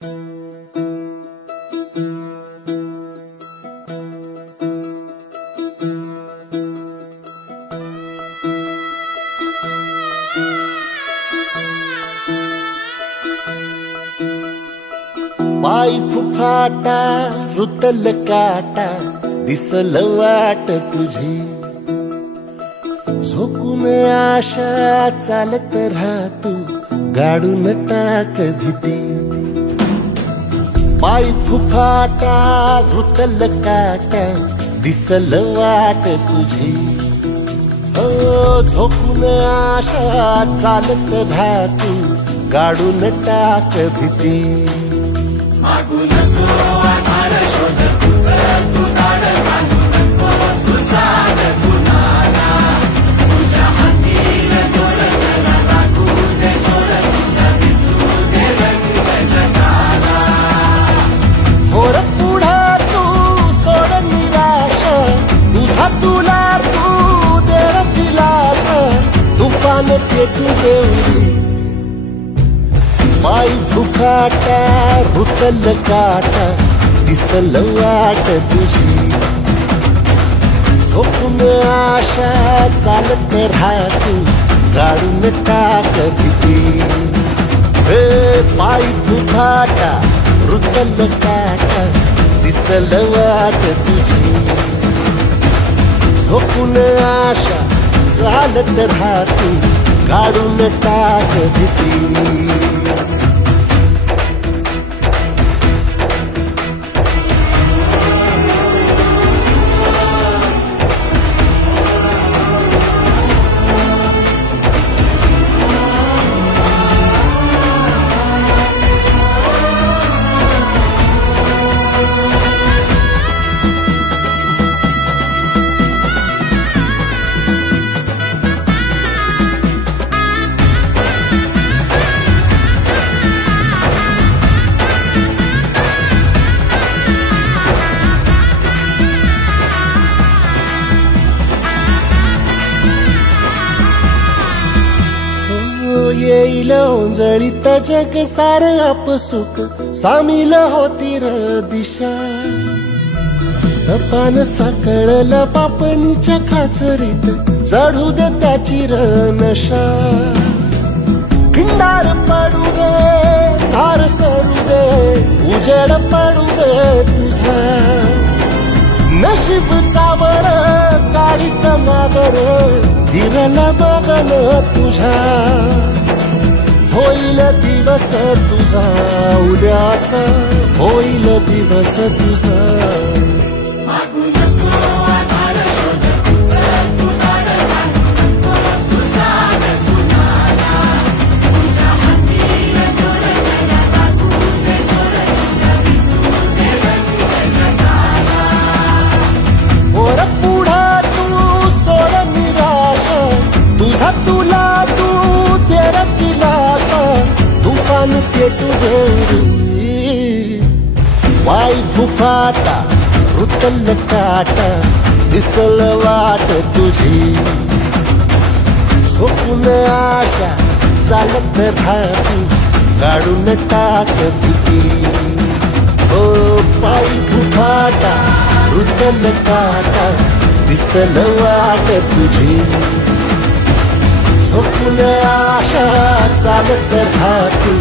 पाय फुफाटा रुतल काटा दिसल वाट तुझी झोकून आशा चालत राहतू गाडून टाक भीती पाय फुफाटा रुतल काटा दिसल वाट तुझी हो झोकून आशा चालत राहतू गाडून टाक भीती मागू नको आधार शोध तुझं तू दाड बांधू नको तू साध कुणाला तुझ्या हातीन दोर जरा लागू दे जोर तुझा दिसू दे रंग जगाला होर पुढा तू सोड निराश तुझा तुला तू देर दिलास तुफान पेटू देऊरी पाय फुफाटा रुतल काटा दिसल वाट तुझी झोपून आशा चालत राहतू गाडून टाक भीती पाय फुफाटा रुतल काटा दिसल वाट तुझी झोपून आशा चालत राहतू गाडून टाक भीती येईल ओंजळीत जग सार आपसुक सामील होती र दिशा सपान साकळला पापणीच्या खाचरीत चढू दे त्याची र नशा खिंडार पडू दे धार सरू दे उजेड पडू दे तुझा नशीब चावर काढीत मागर दिरला बघन तुझा होईल दिवस तुझा उद्याचा होईल दिवस तुझा मागू नको आधार शोध तुझं तू दाड बांधू नको तू साध कुणाला तुझ्या हातीन दोर जरा लागू दे जोर तुझा दिसू दे रंग जगाला होर पुढा तू सोड निराश तुझा तुला तू देर दिलास तुफान पेटू देऊरी पाय फुफाटा रुतल काटा दिसल वाट तुझी झोपून आशा चालत राहतू गाडून टाक भीती ओ पाय फुफाटा रुतल काटा दिसल वाट तुझी झोपून आशा चालत राहतू